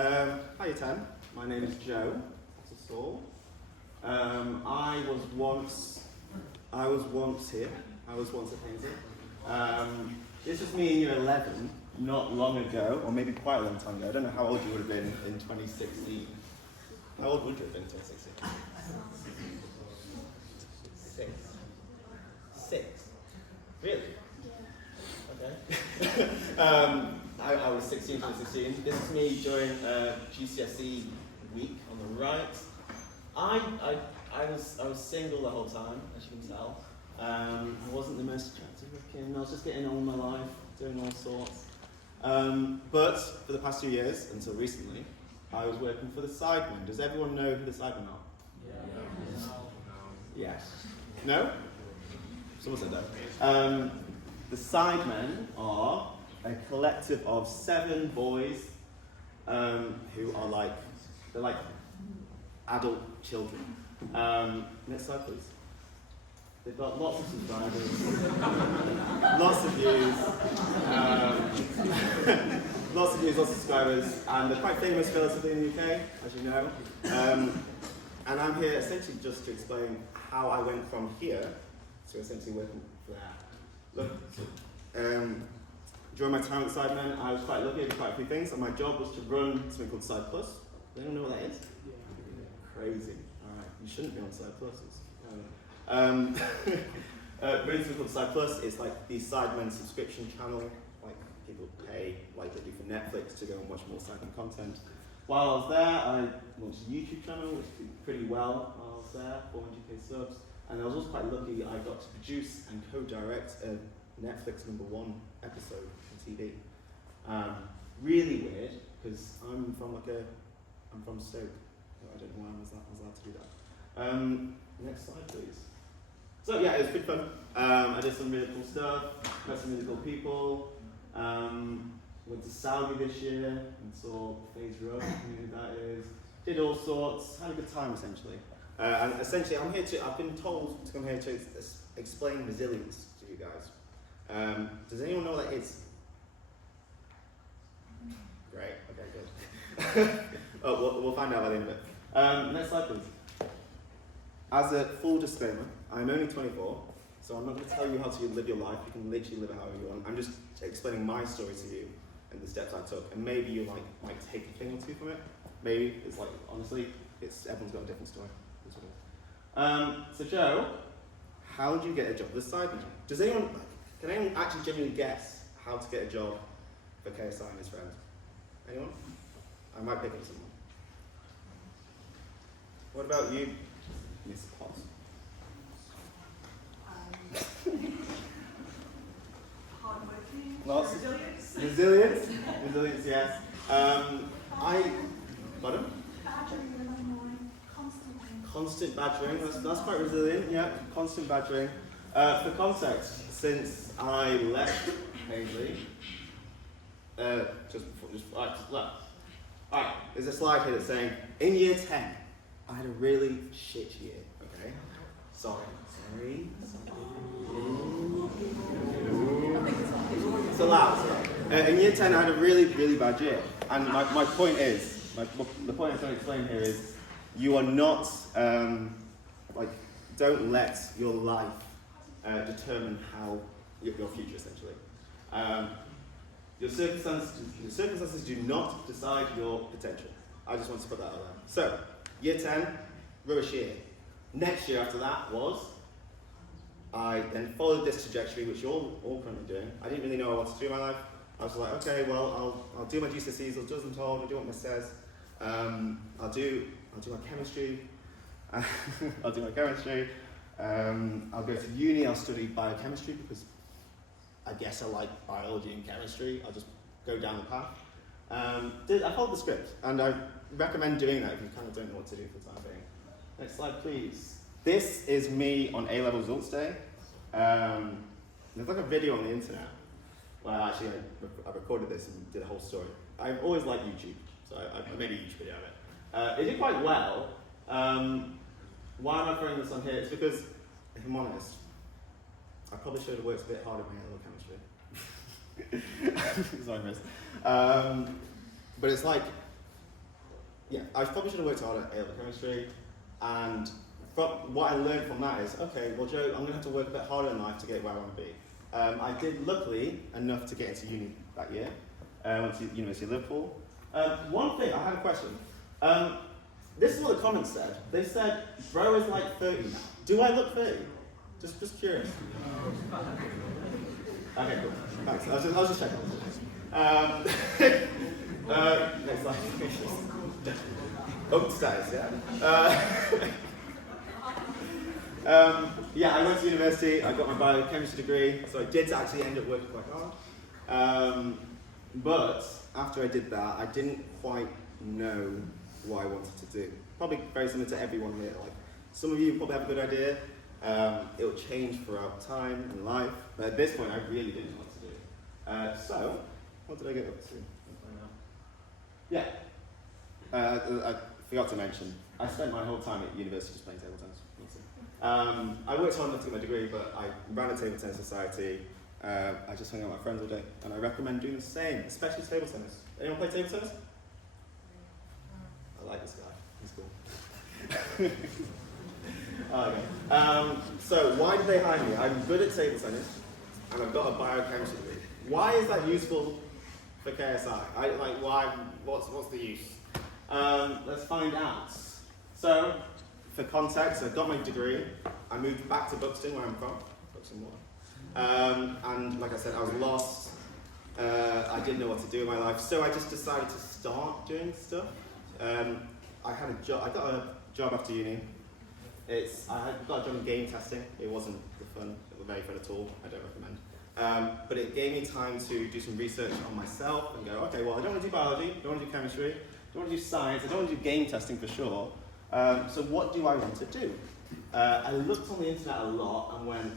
Hi, Year 10. My name is Joe. That's a Saul. I was once here. I was once a painter. This was me in year 11, not long ago, or maybe quite a long time ago. I don't know how old you would have been in 2016. How old would you have been in 2016? 6. Really? Okay. I was 16, 2016. This is me during GCSE week on the right. I was single the whole time, as you can tell. I wasn't the most attractive looking. I was just getting on with my life, doing all sorts. But for the past 2 years, until recently, I was working for the Sidemen. Does everyone know who the Sidemen are? Yeah. Yes. No? Someone said no. The Sidemen are a collective of 7 boys who are they're like adult children. Next slide, please. They've got lots of subscribers, lots of views, lots of subscribers, and they're quite famous relatively in the UK, as you know. And I'm here essentially just to explain how I went from here to essentially working for that. Look, during my time at Sidemen, I was quite lucky. I did quite a few things, and my job was to run something called Side Plus. Does anyone know what that is? Crazy. All right, you shouldn't be on Side Pluses. Running something called Side Plus is like the Sidemen subscription channel. Like people pay, like they do for Netflix, to go and watch more Sidemen content. While I was there, I launched a YouTube channel, which did pretty well while I was there, 400k subs. And I was also quite lucky. I got to produce and co-direct a Netflix #1 episode on TV. Really weird, because I'm from Stoke. I don't know why I was allowed to do that. Next slide, please. So yeah, it was pretty fun. I did some really cool stuff, met some really cool people. Went to Saudi this year and saw Phase Road, who that is. Did all sorts, had a good time essentially. And essentially I've been told to come here to explain resilience to you guys. Does anyone know what that is? Great, okay, good. We'll find out by the end of it. Next slide, please. As a full disclaimer, I'm only 24, so I'm not going to tell you how to live your life. You can literally live it however you want. I'm just explaining my story to you and the steps I took, and maybe you might take a thing or two from it. Maybe it's honestly, everyone's got a different story. So Joe, how did you get a job with Sidemen? Can anyone actually genuinely guess how to get a job for KSI and his friends? Anyone? I might pick up someone. What about you, Miss Potts? Hardworking. Lots. Resilience. Resilience, yes. Pardon? Badgering when I'm annoying. Constantly. Constant badgering, that's quite resilient, yeah. Constant badgering. For context, since I left Paisley, Alright, there's a slide here that's saying, in year 10, I had a really shit year, okay? Sorry. It's allowed. In year 10, I had a really, really bad year. And my point is, the point I'm trying to explain here is, you are not, don't let your life determine how your future, essentially. Your circumstances do not decide your potential. I just want to put that out there. So, year 10, rubbish year. Next year after that I then followed this trajectory, which you're all currently doing. I didn't really know what to do in my life. I was like, okay, well, I'll do my GCSEs, I'll do as I'm told, I'll do what Miss says. I'll do my chemistry. I'll do my chemistry. I'll go to uni, I'll study biochemistry because I guess I like biology and chemistry. I'll just go down the path. I followed the script, and I recommend doing that if you kind of don't know what to do for the time being. Next slide, please. This is me on A-level results day. There's like a video on the internet where I recorded this and did a whole story. I've always liked YouTube, so I made a YouTube video of it. It did quite well. Why am I throwing this on here? It's because, if I'm honest, I probably should have worked a bit harder in my A-level chemistry. Sorry, miss. But it's like, yeah, I probably should have worked harder at A-level chemistry, and from what I learned from that is, okay, well Joe, I'm going to have to work a bit harder in life to get where I want to be. I did luckily enough to get into uni that year. I went to University of Liverpool. One thing, I had a question. This is what the comments said. They said, bro is like 30 now. Do I look 30? Just curious. Okay, cool. Thanks. I was just checking. Next slide. Upstairs, yeah? Yeah, I went to university, I got my biochemistry degree, so I did actually end up working quite hard. But after I did that, I didn't quite know what I wanted to do. Probably very similar to everyone here. Like, some of you probably have a good idea. It will change throughout time and life, but at this point I really didn't know what to do. So, what did I get up to? Yeah, I forgot to mention, I spent my whole time at university just playing table tennis. I worked hard enough to get my degree, but I ran a table tennis society. I just hung out with my friends all day, and I recommend doing the same, especially table tennis. Anyone play table tennis? I like this guy, he's cool. Okay. So why did they hire me? I'm good at table tennis, and I've got a biochemistry degree. Why is that useful for KSI? Why? What's the use? Let's find out. So, for context, I got my degree. I moved back to Buxton, where I'm from. Buxton Water. And like I said, I was lost. I didn't know what to do in my life, so I just decided to start doing stuff. I had a job. I got a job after uni. I got a job in game testing. It wasn't very fun at all. I don't recommend. But it gave me time to do some research on myself and go, okay, well, I don't want to do biology, I don't want to do chemistry, I don't want to do science, I don't want to do game testing for sure. So what do I want to do? I looked on the internet a lot and went,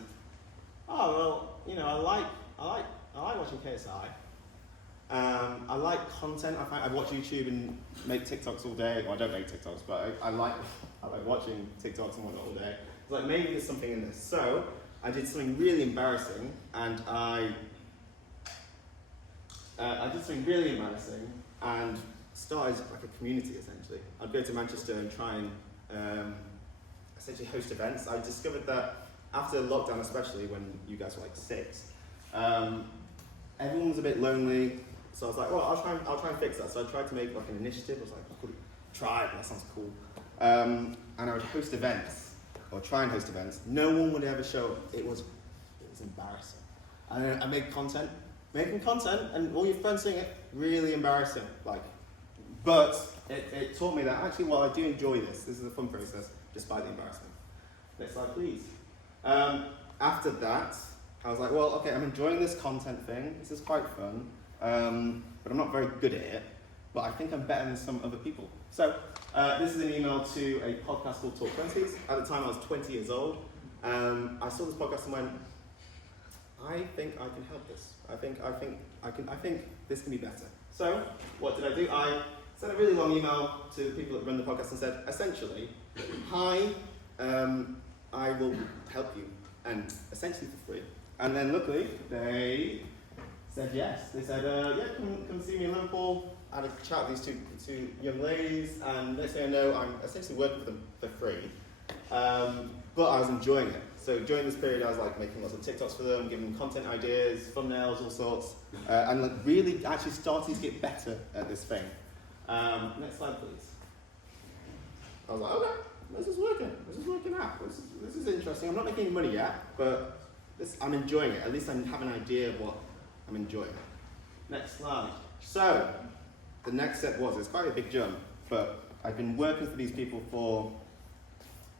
oh well, you know, I like watching KSI. I like content. I watch YouTube and make TikToks all day. Well, I don't make TikToks, but I like watching TikToks and whatnot all day. It's like maybe there's something in this. So I did something really embarrassing, and I did something really embarrassing and started like a community essentially. I'd go to Manchester and try and essentially host events. I discovered that after lockdown, especially when you guys were like 6, everyone was a bit lonely. So I was like, well, I'll try and fix that. So I tried to make like an initiative. I was like, I could try it. That sounds cool. And I would host events, or try and host events. No one would ever show up. It was embarrassing. And I made content, making content, and all your friends seeing it, really embarrassing. But it taught me that actually, well, I do enjoy this. This is a fun process, despite the embarrassment. Next slide, please. After that, I was like, well, okay, I'm enjoying this content thing. This is quite fun. But I'm not very good at it, but I think I'm better than some other people. So this is an email to a podcast called Talk 20s. At the time I was 20 years old. I saw this podcast and went, I think I can help this. I think this can be better. So what did I do? I sent a really long email to the people that run the podcast and said, essentially, hi, I will help you, and essentially for free. And then luckily, they said yes. They said, yeah, come see me in Liverpool. I had a chat with these two young ladies, and next thing I know, I'm essentially working with them for free. But I was enjoying it. So during this period, I was like making lots of TikToks for them, giving them content ideas, thumbnails, all sorts, and like really actually starting to get better at this thing. Next slide, please. I was like, okay, this is working. This is working out. This is interesting. I'm not making any money yet, but I'm enjoying it. At least I have an idea of what I'm enjoying. Next slide. So, the next step it's quite a big jump, but I've been working for these people for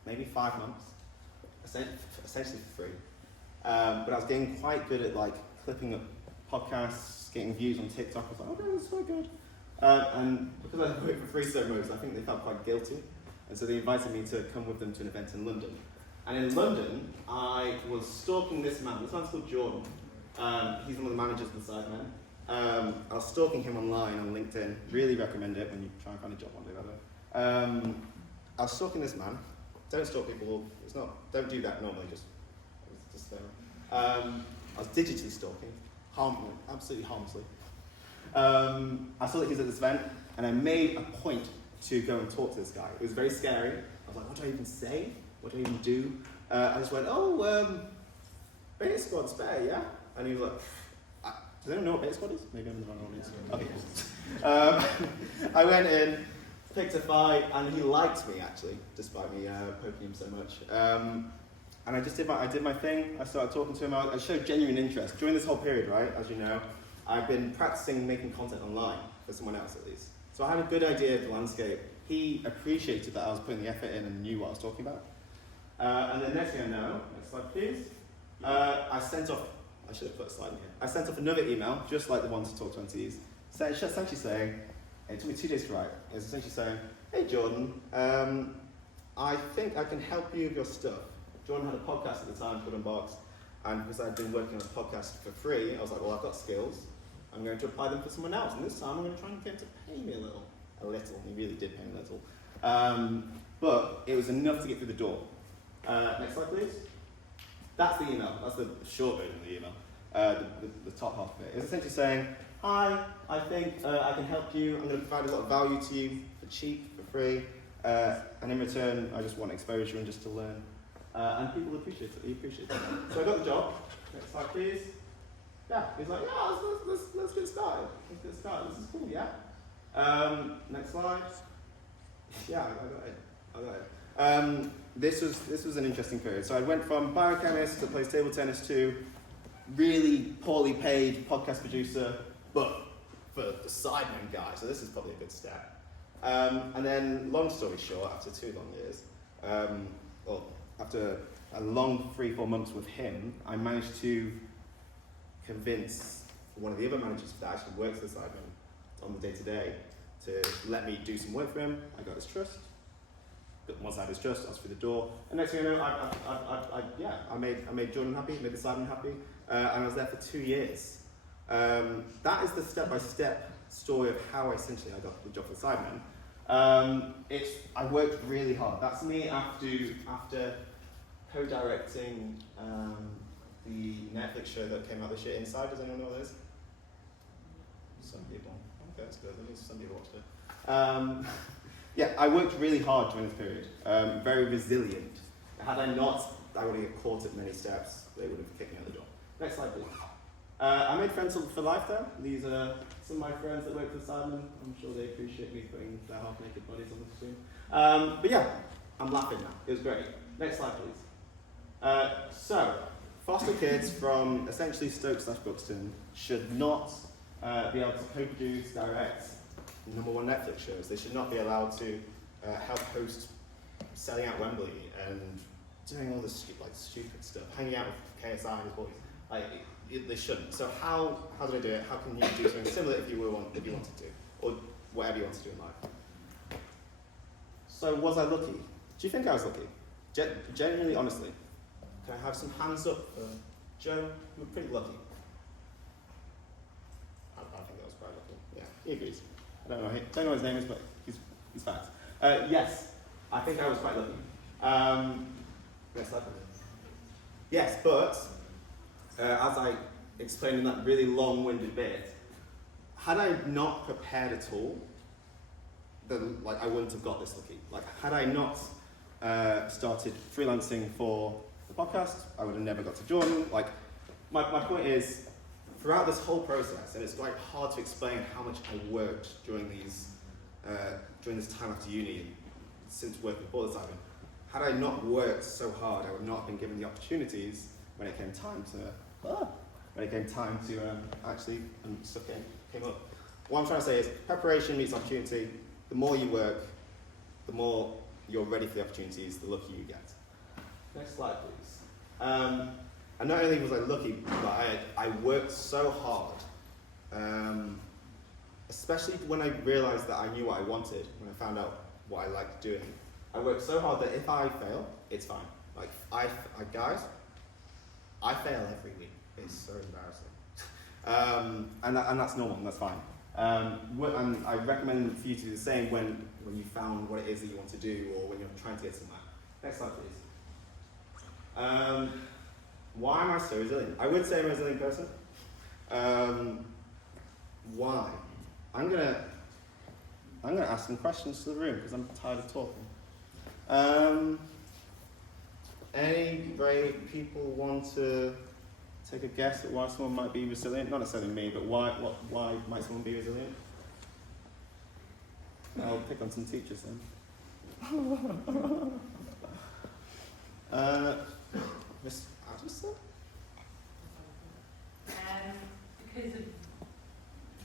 maybe 5 months, essentially for free. But I was getting quite good at like clipping up podcasts, getting views on TikTok. I was like, okay, this is quite good. And because I worked for free so much, I think they felt quite guilty. And so they invited me to come with them to an event in London. And in London, I was stalking this man. This man's called Jordan. He's one of the managers of the Sidemen. I was stalking him online on LinkedIn. Really recommend it when you try and find a job one day, by the way. I was stalking this man. Don't stalk people. Don't do that normally. Just there. I was digitally stalking, absolutely harmlessly. I saw that he was at this event, and I made a point to go and talk to this guy. It was very scary. I was like, what do I even say? What do I even do? I just went, Beta Squad's better, yeah? And he was like, does anyone know what Beta Squad is? Maybe I'm in the wrong audience. Okay. I went in, picked a fight, and he liked me actually, despite me poking him so much. And I just did my thing. I started talking to him. I showed genuine interest during this whole period, right? As you know, I've been practicing making content online for someone else at least. So I had a good idea of the landscape. He appreciated that I was putting the effort in and knew what I was talking about. And then next thing I know, next slide please. I should have put a slide in here. I sent off another email, just like the one to Talk 20s, essentially saying, it took me 2 days to write. It was essentially saying, hey Jordan, I think I can help you with your stuff. Jordan had a podcast at the time called Unboxed, and because I'd been working on a podcast for free, I was like, well, I've got skills. I'm going to apply them for someone else, and this time I'm going to try and get him to pay me a little. He really did pay me a little. But it was enough to get through the door. Next slide, please. That's the email. That's the short version of the email. The top half of it. It's essentially saying, hi, I think I can help you. I'm going to provide a lot of value to you for cheap, for free. And in return, I just want exposure and just to learn. And people appreciate it. He appreciates it. So I got the job. Next slide, please. Yeah, he's like, yeah, let's get started. Let's get started. This is cool, yeah? Next slide. Yeah, I got it. This was an interesting period. So I went from biochemist to play table tennis to really poorly paid podcast producer, but for the Sidemen guy. So this is probably a good step. And then, long story short, after 2 long years, after a long 3-4 months with him, I managed to convince one of the other managers that actually works for Sidemen on the day-to-day to let me do some work for him. I got his trust. But once I had his trust, I was through the door. And next thing you know, I made Jordan happy, made the Sidemen happy, and I was there for 2 years. That is the step-by-step story of how essentially I got the job for Sidemen. I worked really hard. That's me after co-directing the Netflix show that came out this year, Inside. Does anyone know what it is? Some people. Okay, that's good. At least some people watched it. Yeah, I worked really hard during this period. Very resilient. Had I not, I would have got caught at many steps. They would have kicked me out the door. Next slide, please. I made friends for life there. These are some of my friends that work for Sidemen. I'm sure they appreciate me putting their half-naked bodies on the screen. But yeah, I'm laughing now. It was great. Next slide, please. So, foster kids from essentially Stoke/Buxton should not be able to co-produce, direct #1 Netflix shows. They should not be allowed to help host selling out Wembley and doing all this stupid stuff, hanging out with KSI and his boys. They shouldn't. So how did I do it? How can you do something similar if you wanted to, or whatever you want to do in life? So was I lucky? Do you think I was lucky? Genuinely, honestly. Can I have some hands up? Joe, you were pretty lucky. I think I was quite lucky. Yeah, he agrees. I don't know what his name is, but he's facts. Yes, I think I was quite lucky. Yes, but as I explained in that really long-winded bit, had I not prepared at all, then I wouldn't have got this lucky. Had I not started freelancing for the podcast, I would have never got to Jordan. My point is, throughout this whole process, and it's hard to explain how much I worked during this time after uni, since working for the Sidemen. Had I not worked so hard, I would not have been given the opportunities when it came time to actually stuff came up. What I'm trying to say is, preparation meets opportunity. The more you work, the more you're ready for the opportunities, the luckier you get. Next slide, please. And not only was I lucky, but I worked so hard, especially when I realised that I knew what I wanted, when I found out what I liked doing. I worked so hard that if I fail, it's fine. Guys, I fail every week. It's so embarrassing. And that's normal, and that's fine. And I recommend for you to do the same when you found what it is that you want to do, or when you're trying to get somewhere. Next slide, please. Why am I so resilient? I would say I'm a resilient person. Why? I'm gonna I'm going to ask some questions to the room because I'm tired of talking. Any brave people want to take a guess at why someone might be resilient? Not necessarily me, but why might someone be resilient? I'll pick on some teachers then. Miss Addison? Because of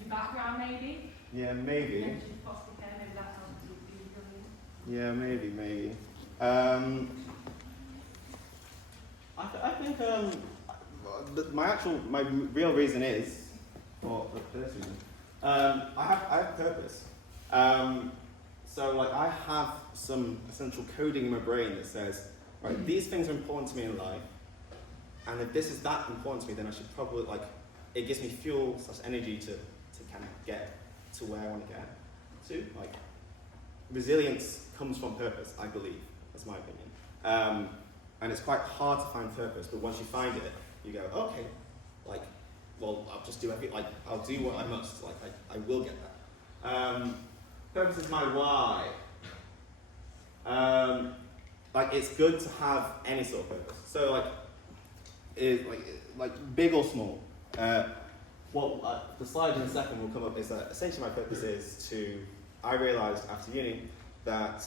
your background, maybe? Yeah, maybe. Mentioned foster care, maybe that helps you be resilient. Yeah, maybe. I think my real reason is for this reason. I have purpose. So like I have some essential coding in my brain that says, right, these things are important to me in life, and if this is that important to me, then I should probably it gives me fuel / energy to kind of get to where I want to get to. Like resilience comes from purpose, I believe. That's my opinion. And it's quite hard to find purpose, but once you find it, you go, okay, well, I'll just do I'll do what I must. I will get that. Purpose is my why. It's good to have any sort of purpose. So big or small. The slide in a second will come up is that essentially my purpose is I realised after uni that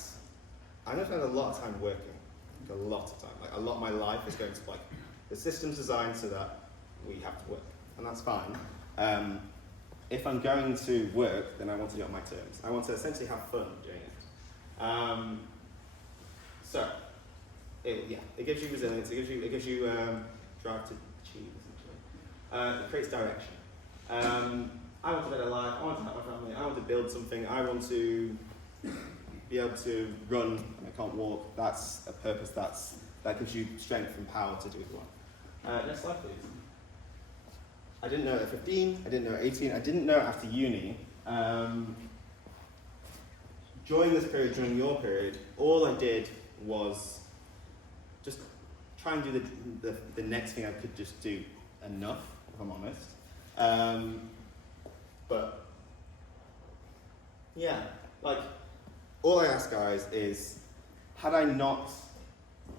I'm going to spend a lot of time working. A lot of time. A lot of my life is going to the system's designed so that we have to work. And that's fine. If I'm going to work, then I want to do it on my terms. I want to essentially have fun doing it. It gives you resilience. It gives you drive to achieve, essentially. It creates direction. I want a better life. I want to help my family. I want to build something. I want to be able to run. I can't walk. That's a purpose. That gives you strength and power to do the one. Next slide, please. I didn't know at 15, I didn't know at 18, I didn't know after uni. During this period, during your period, all I did was just try and do the next thing I could just do enough, if I'm honest. But, yeah, all I ask guys is, had I not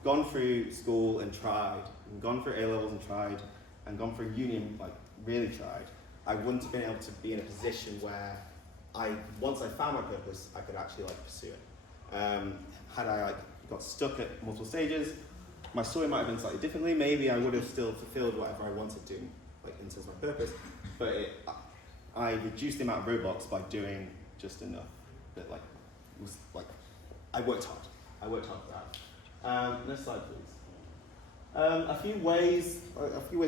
gone through school and tried, and gone through A-levels and tried, and gone through uni and really tried, I wouldn't have been able to be in a position where once I found my purpose, I could actually pursue it. Had I got stuck at multiple stages, my story might have been slightly differently. Maybe I would have still fulfilled whatever I wanted to, in terms of my purpose. But I reduced the amount of roadblocks by doing just enough. That I worked hard. For that. Next slide, please. A few ways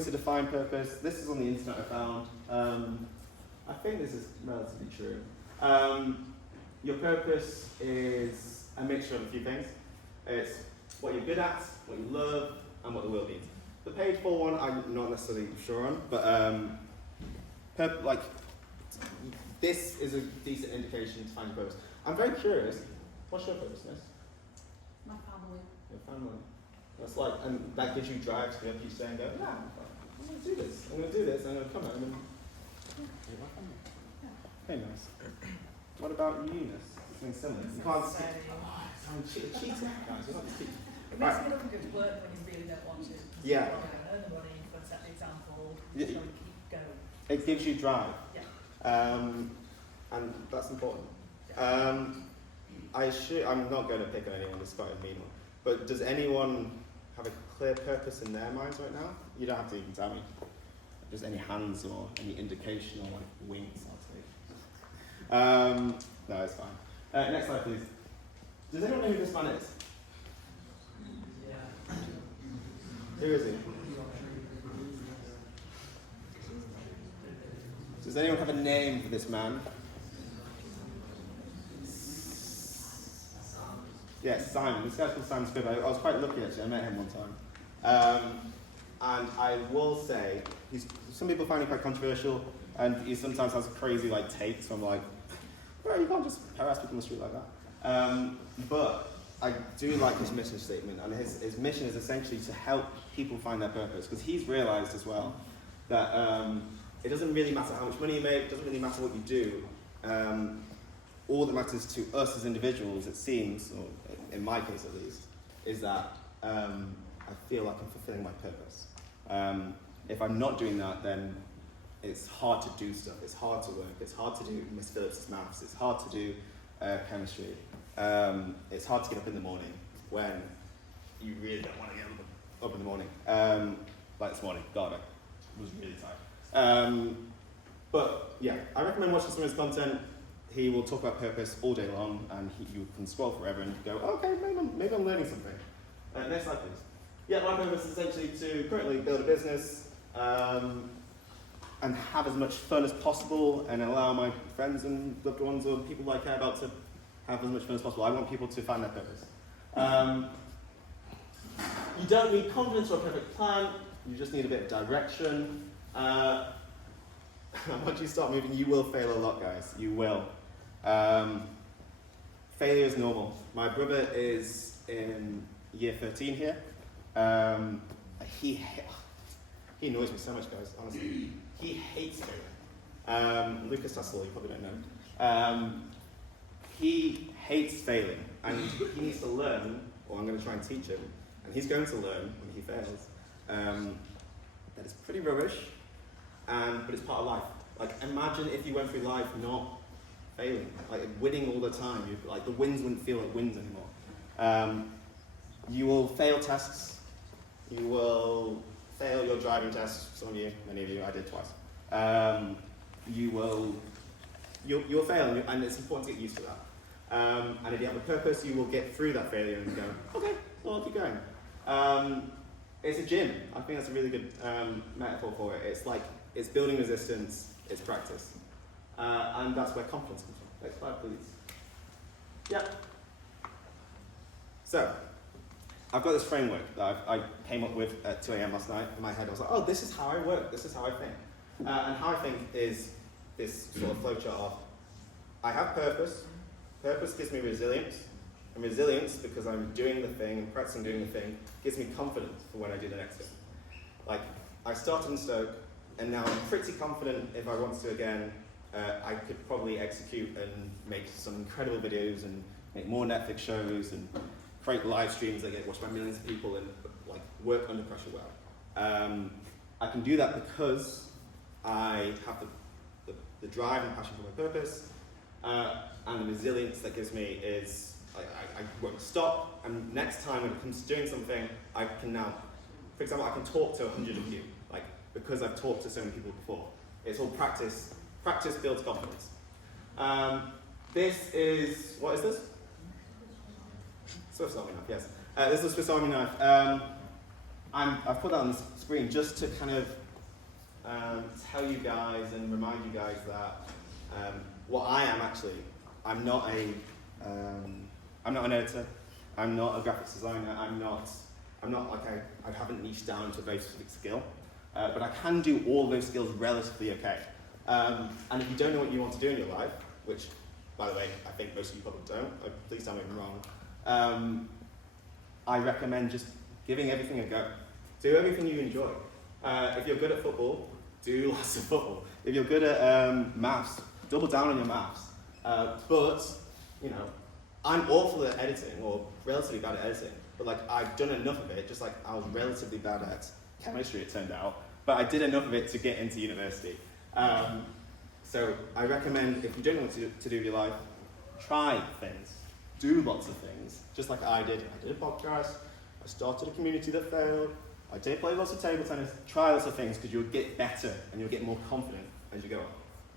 to define purpose. This is on the internet I found. I think this is relatively true. Your purpose is a mixture of a few things. It's what you're good at, what you love, and what the world needs. The page 4 one, I'm not necessarily sure on, but this is a decent indication to find your purpose. I'm very curious. What's your purpose, miss? My family. Your family. That's and that gives you drive to be able to keep saying, I'm going to do this. I'm going to do this. I'm going to come out and my family. Very nice. What about you, Eunice? Something similar. You can't see. I'm cheating, guys. You're not cheating. It makes me look good to work when you really don't want to. Yeah. You want to earn the money, you've got to set the example, Yeah. you want to keep going. It gives you drive. Yeah. And that's important. I'm not going to pick on anyone, this is quite a mean one. But does anyone have a clear purpose in their minds right now? You don't have to even tell me. Just any hands or any indication or winks, I'll take. No, it's fine. Next slide, please. Does anyone know who this man is? Yeah. Who is he? Does anyone have a name for this man? Yes, Simon. This guy's called Simon Scribb. I was quite lucky actually. I met him one time. And I will say, some people find him quite controversial, and he sometimes has crazy takes from well, you can't just harass people on the street like that. But I do like his mission statement, and his mission is essentially to help people find their purpose, because he's realised as well that it doesn't really matter how much money you make, it doesn't really matter what you do. all that matters to us as individuals, it seems, or in my case at least, is that I feel like I'm fulfilling my purpose. If I'm not doing that, then it's hard to do stuff. It's hard to work. It's hard to do Miss Phillips' maths. It's hard to do chemistry. It's hard to get up in the morning when you really don't want to get up in the morning. Like this morning, God, I was really tired. But yeah, I recommend watching some of his content. He will talk about purpose all day long, and you can scroll forever and go, okay, maybe I'm learning something. Next slide, please. Yeah, my purpose is essentially to currently build a business and have as much fun as possible, and allow my friends and loved ones or people I care about to have as much fun as possible. I want people to find their purpose. You don't need confidence or a perfect plan. You just need a bit of direction. Once you start moving, you will fail a lot, guys. You will. Failure is normal. My brother is in year 13 here. He annoys me so much, guys, honestly. He hates failing. Lucas Tassel, you probably don't know. He hates failing, and he needs to learn, or I'm going to try and teach him, and he's going to learn when he fails, that it's pretty rubbish, but it's part of life. Like, imagine if you went through life not failing, like winning all the time. Like, the wins wouldn't feel like wins anymore. You will fail tests. You will fail your driving test. Some of you, many of you, I did twice. You'll fail, and it's important to get used to that. And if you have a purpose, you will get through that failure and go, okay, well, I'll keep going. It's a gym. I think that's a really good metaphor for it. It's building resistance, it's practice. And that's where confidence comes from. Next slide, please. Yeah. So, I've got this framework that I came up with at 2 a.m. last night in my head. I was like, oh, this is how I work, this is how I think. And how I think is this sort of flowchart of, I have purpose. Purpose gives me resilience. And resilience, because I'm doing the thing and practicing doing the thing, gives me confidence for when I do the next thing. Like, I started in Stoke, and now I'm pretty confident if I want to again, I could probably execute and make some incredible videos and make more Netflix shows and create live streams that get watched by millions of people and like work under pressure well. I can do that because I have the drive and passion for my purpose, and the resilience that gives me is I won't stop, and next time when it comes to doing something, I can now, for example, I can talk to 100 of you, like, because I've talked to so many people before. It's all practice. Practice builds confidence. This is, what is this? Swiss Army knife, yes. This is a Swiss Army knife. I've put that on the screen just to kind of tell you guys and remind you guys that what I am actually, I'm not an editor. I'm not a graphics designer. I'm not like I haven't niched down to a very specific skill, but I can do all those skills relatively okay. And if you don't know what you want to do in your life, which, by the way, I think most of you probably don't, please tell me I'm wrong, I recommend just giving everything a go. Do everything you enjoy. If you're good at football, do lots of football. If you're good at maths, double down on your maths. But, you know, I'm awful at editing, or relatively bad at editing, but like I've done enough of it, just like I was relatively bad at chemistry, it turned out, but I did enough of it to get into university. So I recommend, if you don't know what to do with your life, try things. Do lots of things, just like I did. I did a podcast, I started a community that failed, I did play lots of table tennis. Try lots of things, because you'll get better and you'll get more confident as you go on.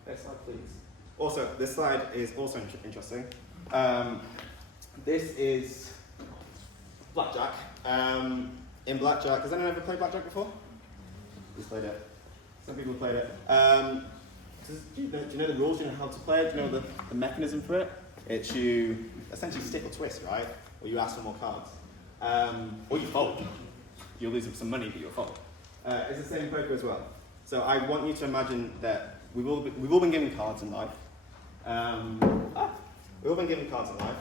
Next slide, please. Also, this slide is also interesting. This is blackjack. In blackjack, has anyone ever played blackjack before? Who's played it? Some people have played it. Do you know the rules? Do you know how to play it? Do you know the mechanism for it? It's you essentially stick or twist, right? Or you ask for more cards. Or you fold. You'll lose some money, but you'll fold. It's the same in poker as well. So I want you to imagine that we've all been given cards in life. We've all been given cards in life.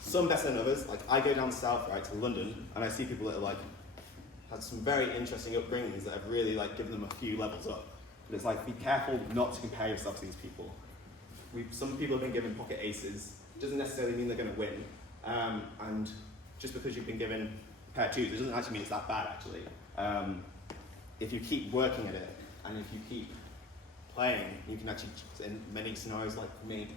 Some better than others. Like, I go down south, right, to London, and I see people that are like had some very interesting upbringings that have really like given them a few levels up. But it's like, be careful not to compare yourself to these people. some people have been given pocket aces. Doesn't necessarily mean they're going to win. And just because you've been given a pair of twos, it doesn't actually mean it's that bad, actually. If you keep working at it, and if you keep playing, you can actually, in many scenarios like for me,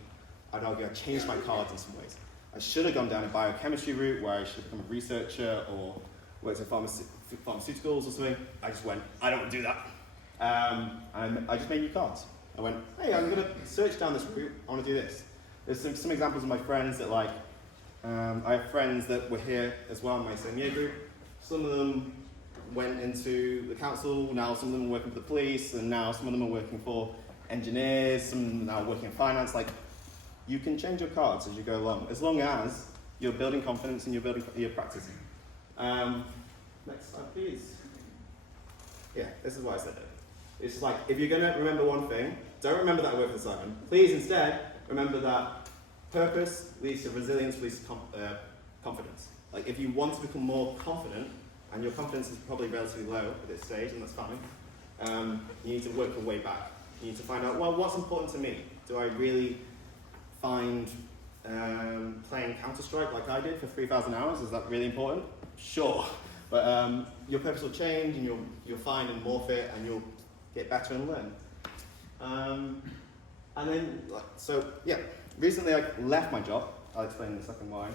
I'd argue I changed my cards in some ways. I should have gone down a biochemistry route where I should become a researcher or worked in pharmaceuticals or something. I just went, I don't want to do that. And I just made new cards. I went, hey, I'm going to search down this route, I want to do this. There's some examples of my friends that I have friends that were here as well in my same year group. Some of them went into the council, now some of them are working for the police, and now some of them are working for engineers, some of them are now working in finance. Like, you can change your cards as you go along, as long as you're building confidence and you're practicing. Next slide, please. Yeah, this is why I said it. It's like, if you're going to remember one thing, don't remember that I work for the Sidemen. Please instead remember that purpose leads to resilience, leads to confidence. Like, if you want to become more confident, and your confidence is probably relatively low at this stage, and that's fine, you need to work your way back. You need to find out, well, what's important to me? Do I really find playing Counter-Strike like I did for 3,000 hours, is that really important? Sure. But your purpose will change, and you'll find and morph it, and you'll get better and learn. And then, so yeah, recently I left my job. I'll explain in a second why.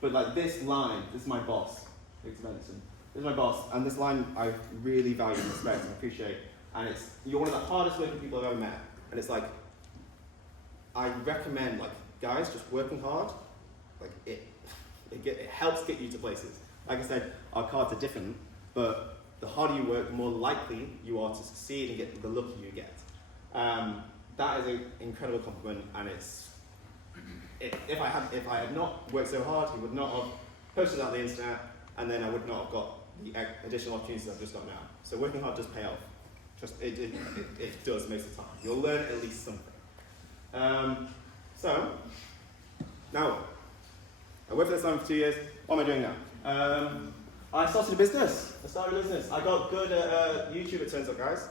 But like this line, this is my boss, Victor Benson. This is my boss, and this line I really value and respect and appreciate. And you're one of the hardest working people I've ever met. And it's like, I recommend, like, guys, just working hard, like it helps get you to places. Like I said, our cards are different, but the harder you work, the more likely you are to succeed and get the lucky you get. That is an incredible compliment, and if I had not worked so hard, he would not have posted it on the internet, and then I would not have got the additional opportunities I've just got now. So working hard does pay off. Just it does most of the time. You'll learn at least something. So now I worked for this time for 2 years. What am I doing now? I started a business. I got good at YouTube, it turns out, guys.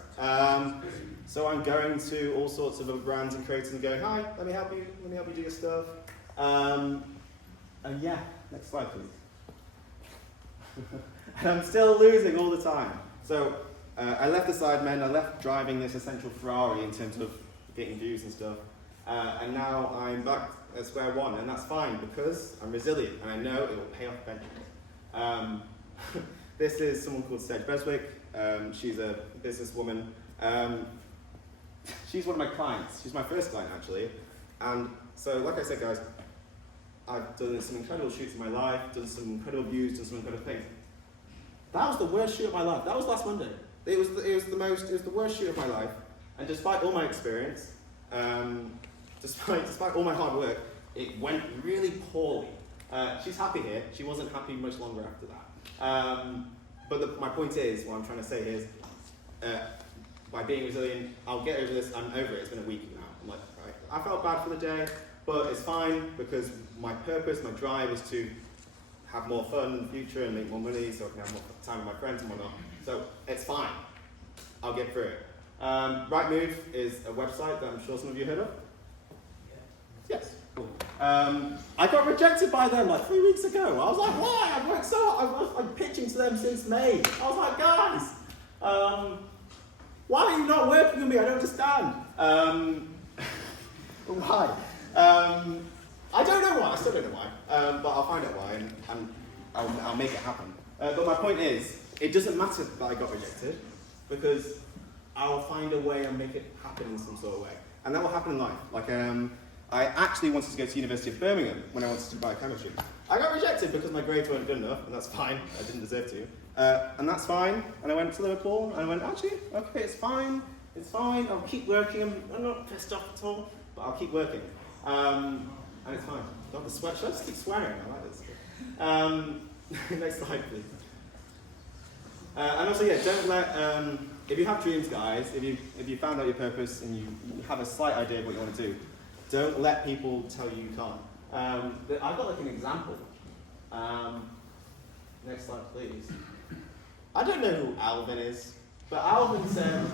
So I'm going to all sorts of other brands and creators and going, hi, let me help you do your stuff. And yeah, next slide, please. And I'm still losing all the time. So I left the Sidemen, I left driving this essential Ferrari in terms of getting views and stuff. And now I'm back at square one, and that's fine because I'm resilient and I know it will pay off eventually. This is someone called Sedge Beswick. She's a businesswoman. She's one of my clients. She's my first client, actually. And so, like I said, guys, I've done some incredible shoots in my life, done some incredible views, done some incredible things. That was the worst shoot of my life. That was last Monday. It was the worst shoot of my life. And despite all my experience, despite all my hard work, it went really poorly. She's happy here. She wasn't happy much longer after that. But my point is, what I'm trying to say is, by being resilient, I'll get over this. I'm over it. It's been a week now. I'm like, right, I felt bad for the day, but it's fine because my purpose, my drive is to have more fun in the future and make more money so I can have more time with my friends and whatnot. So it's fine. I'll get through it. Rightmove is a website that I'm sure some of you heard of. Yes. Cool. I got rejected by them like 3 weeks ago. I was like, why? I've worked so hard. I'm pitching to them since May. I was like, guys, why are you not working with me? I don't understand. Why? I don't know why. I still don't know why. But I'll find out why, and I'll make it happen. But my point is, it doesn't matter that I got rejected, because I'll find a way and make it happen in some sort of way. And that will happen in life. Like, I actually wanted to go to the University of Birmingham when I wanted to do biochemistry. I got rejected because my grades weren't good enough, and that's fine. I didn't deserve to. And that's fine. And I went to Liverpool, and I went, actually, okay, it's fine. It's fine. I'll keep working. I'm not pissed off at all, but I'll keep working. And it's fine. God, the sweat. Should I just keep swearing? I like this. Next slide, please. And also, yeah, don't let, if you have dreams, guys, if you found out your purpose and you have a slight idea of what you want to do, don't let people tell you you can't. I've got like an example. Next slide, please. I don't know who Alvin is, but Alvin said,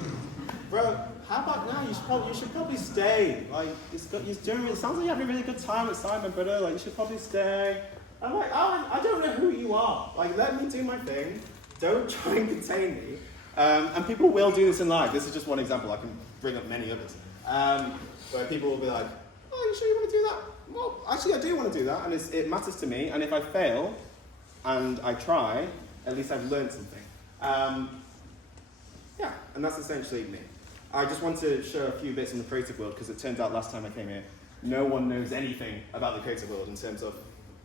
bro, how about now? You should probably stay. Like, it sounds like you're having a really good time at Sidemen, brother. Like, you should probably stay. I'm like, oh, I don't know who you are. Like, let me do my thing. Don't try and contain me. And people will do this in life. This is just one example. I can bring up many others. Where people will be like, oh, you sure you want to do that? Well, actually, I do want to do that, and it matters to me. And if I fail, and I try, at least I've learned something. Yeah, and that's essentially me. I just want to share a few bits in the creative world, because it turns out last time I came here, no one knows anything about the creative world in terms of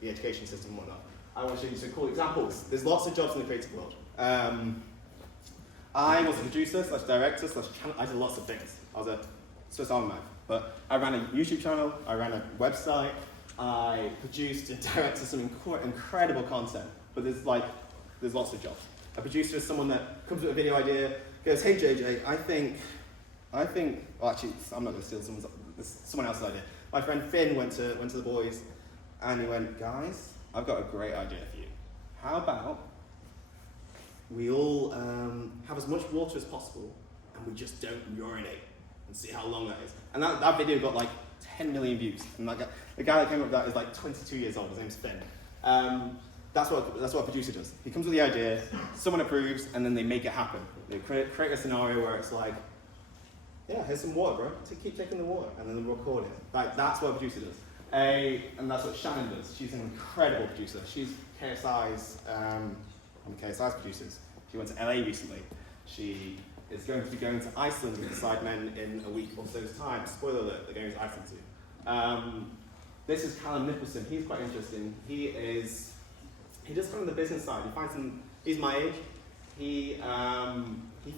the education system and whatnot. I want to show you some cool examples. There's lots of jobs in the creative world. I was a producer / director / channel. I did lots of things. I was a Swiss Army knife. But I ran a YouTube channel, I ran a website, I produced and directed some incredible content. But there's lots of jobs. A producer is someone that comes with a video idea, goes, hey JJ, I think, well actually, I'm not going to steal someone else's idea. My friend Finn went to the boys, and he went, guys, I've got a great idea for you. How about we all have as much water as possible, and we just don't urinate, and see how long that is. And that video got like 10 million views. And the guy that came up with that is like 22 years old. His name's Finn. That's what a producer does. He comes with the idea, someone approves, and then they make it happen. They create a scenario where it's like, yeah, here's some water, bro. Keep taking the water, and then they'll record it. That's what a producer does. And that's what Shannon does. She's an incredible producer. She's KSI's, one of KSI's producers. She went to LA recently. She is going to be going to Iceland with the Sidemen in a week or so's time. Spoiler alert, they're going to Iceland too. This is Callum Nicholson. He's quite interesting. He does kind of the business side. He's my age. He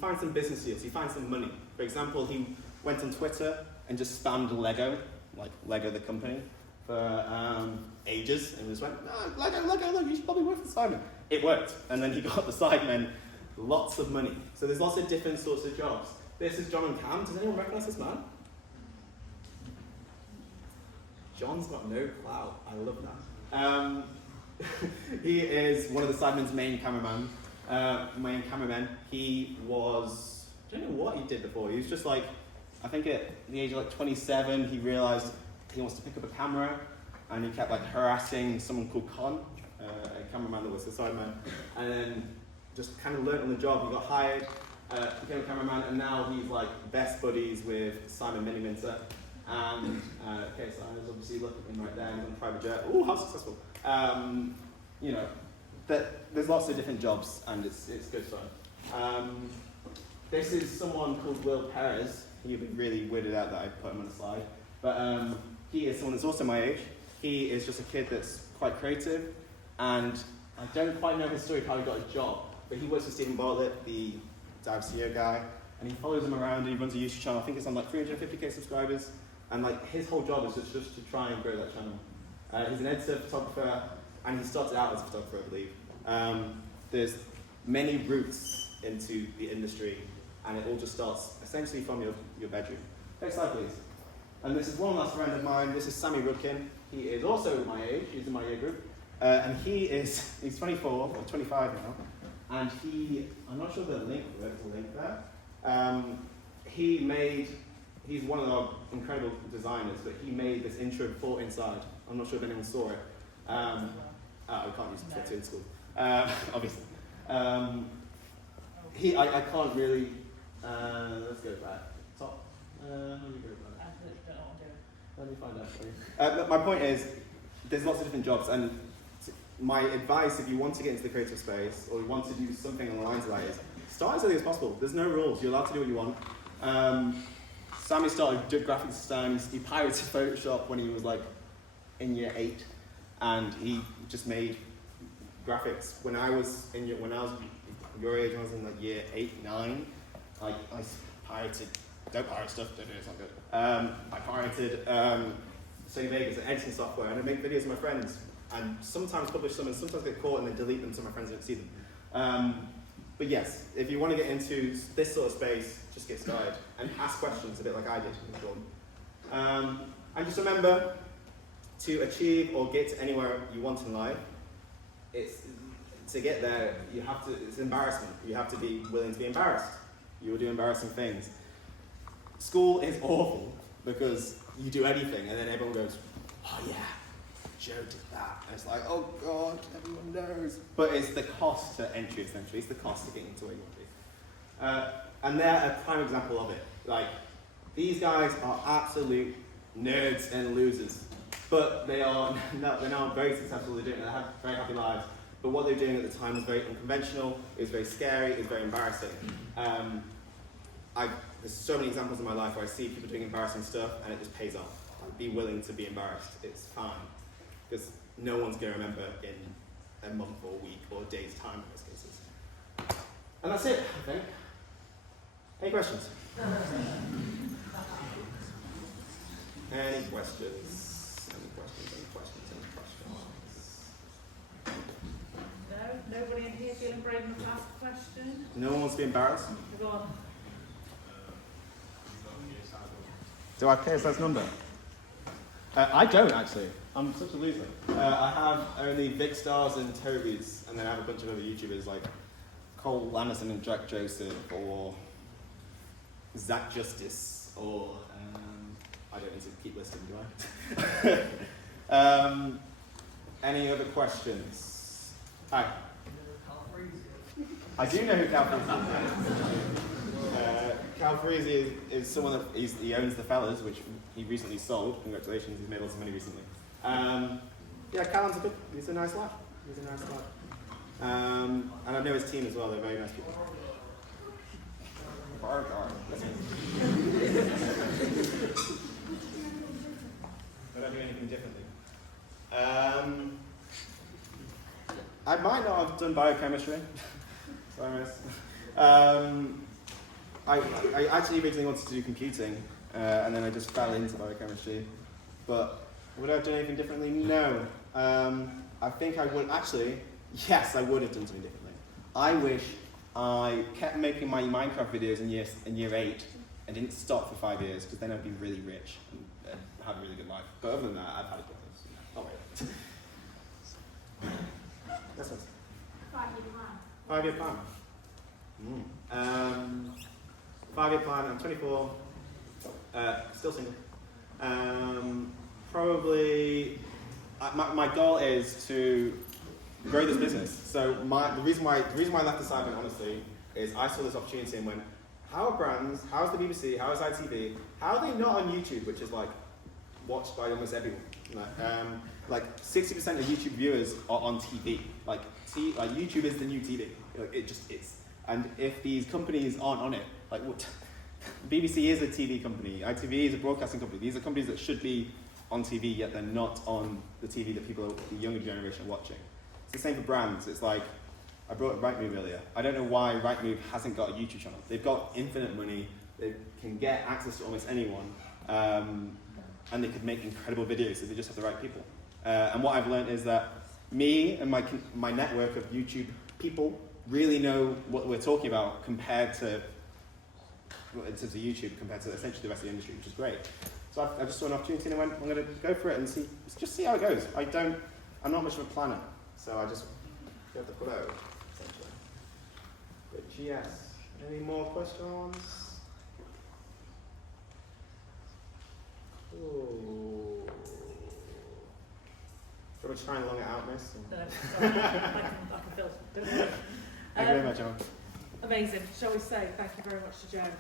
finds some business deals. He finds some money. For example, he went on Twitter and just spammed Lego, like Lego the company, for ages, and just went, Lego, you should probably work for the Sidemen. It worked, and then he got the Sidemen lots of money. So there's lots of different sorts of jobs. This is John and Cam. Does anyone recognise this man? John's got no clout. I love that. He is one of the Sidemen's main cameramen. He was, I don't know what he did before. He was just like, I think at the age of like 27, he realised he wants to pick up a camera, and he kept like harassing someone called Con, a cameraman that was the Sidemen, and then just kind of learnt on the job. He got hired, became a cameraman, and now he's like best buddies with Simon Miniminter. And KSI is obviously looking at him right there. He's on a private jet. Ooh, how successful! You know, there's lots of different jobs, and it's good fun. This is someone called Will Perez. You'll be really weirded out that I put him on the slide, but he is someone that's also my age. He is just a kid that's quite creative, and I don't quite know his story of how he got a job, but he works with Stephen Bartlett, the Dive CEO guy, and he follows him around, and he runs a YouTube channel. I think it's on like 350k subscribers, and like his whole job is just to try and grow that channel. He's an editor, photographer, and he started out as a photographer, I believe. There's many routes into the industry, and it all just starts essentially from your bedroom. Next slide, please. And this is one last friend of mine. This is Sammy Rudkin. He is also my age. He's in my year group. And he's 24 or 25 now. And I'm not sure the link there. He's one of our incredible designers, but he made this intro for Inside. I'm not sure if anyone saw it. We can't use Twitter in school, obviously. I can't really, let's go back. Top, how do you go back? I don't know what to do. Let me find out for you. My point is, there's lots of different jobs, and my advice, if you want to get into the creative space, or you want to do something along the lines of that, is start as early as possible. There's no rules. You're allowed to do what you want. Sammy started graphic design. He pirated Photoshop when he was like in year 8, and he just made graphics. When I was your age, when I was in like year 8, 9, I pirated. Don't pirate stuff. Don't do it. It's not good. I pirated Sony Vegas and editing software, and I make videos with my friends, and sometimes publish them, and sometimes get caught and then delete them so my friends don't see them. But yes, if you want to get into this sort of space, just get started and ask questions, a bit like I did. And just remember, to achieve or get to anywhere you want in life, to get there, it's embarrassment. You have to be willing to be embarrassed. You will do embarrassing things. school is awful because you do anything and then everyone goes, oh yeah, Joe did that. And it's like, oh God, everyone knows. But it's the cost to entry, essentially. It's the cost of getting into where you want to be. And they're a prime example of it. Like, these guys are absolute nerds and losers. But they're now very successful. They have very happy lives. But what they're doing at the time was very unconventional. It was very scary. It was very embarrassing. There's so many examples in my life where I see people doing embarrassing stuff and it just pays off. Like, be willing to be embarrassed. It's fine. Because no one's going to remember in a month or a week or a day's time in most cases. And that's it, I think. Any questions? Any questions? Any questions? No? Nobody in here feeling brave enough to ask a question? No one wants to be embarrassed? Go on. Do I care size number? I don't actually. I'm such a loser. I have only Vic Stars and Toby's, and then I have a bunch of other YouTubers like Cole Lannerson and Jack Joseph, or Zach Justice, or I don't need to keep listing, do I? Any other questions? Hi. I do know who Cal Freese is. Cal Freese is someone that he owns the Fellas, which he recently sold. Congratulations, he's made lots of money recently. Yeah, Callum's he's a nice lad. And I know his team as well, they're very nice people. Would I do anything differently? I might not have done biochemistry. Sorry, miss. I actually originally wanted to do computing, and then I just fell into biochemistry. But would I have done anything differently? No. I think I would actually. Yes, I would have done something differently. I wish I kept making my Minecraft videos in year 8 and didn't stop for 5 years, because then I'd be really rich and have a really good life. But other than that, I've had a good life. Oh wait. That's what. 5-year plan. 5-year plan. 5-year plan. I'm 24. Still single. Probably. My goal is to grow this business. So the reason why I left the Sidemen, honestly, is I saw this opportunity and went, how are brands, how is the BBC, how is ITV, how are they not on YouTube, which is like watched by almost everyone. Like 60% of YouTube viewers are on TV. Like YouTube is the new TV. It just is. And if these companies aren't on it, like what? BBC is a TV company, ITV is a broadcasting company. These are companies that should be on TV, yet they're not on the TV that the younger generation are watching. It's the same for brands. It's like, I brought up Rightmove earlier. I don't know why Rightmove hasn't got a YouTube channel. They've got infinite money. They can get access to almost anyone. And they could make incredible videos if they just have the right people. And what I've learned is that me and my network of YouTube people really know what we're talking about compared to, in terms of YouTube, compared to essentially the rest of the industry, which is great. So I just saw an opportunity and I went, I'm going to go for it and just see how it goes. I'm not much of a planner, so I just go with the flow, essentially. But yes, any more questions? Cool. Shall we try and long it out, miss? No, sorry, I can feel it. Thank you very much, Emma. Amazing. Shall we say thank you very much to Joe?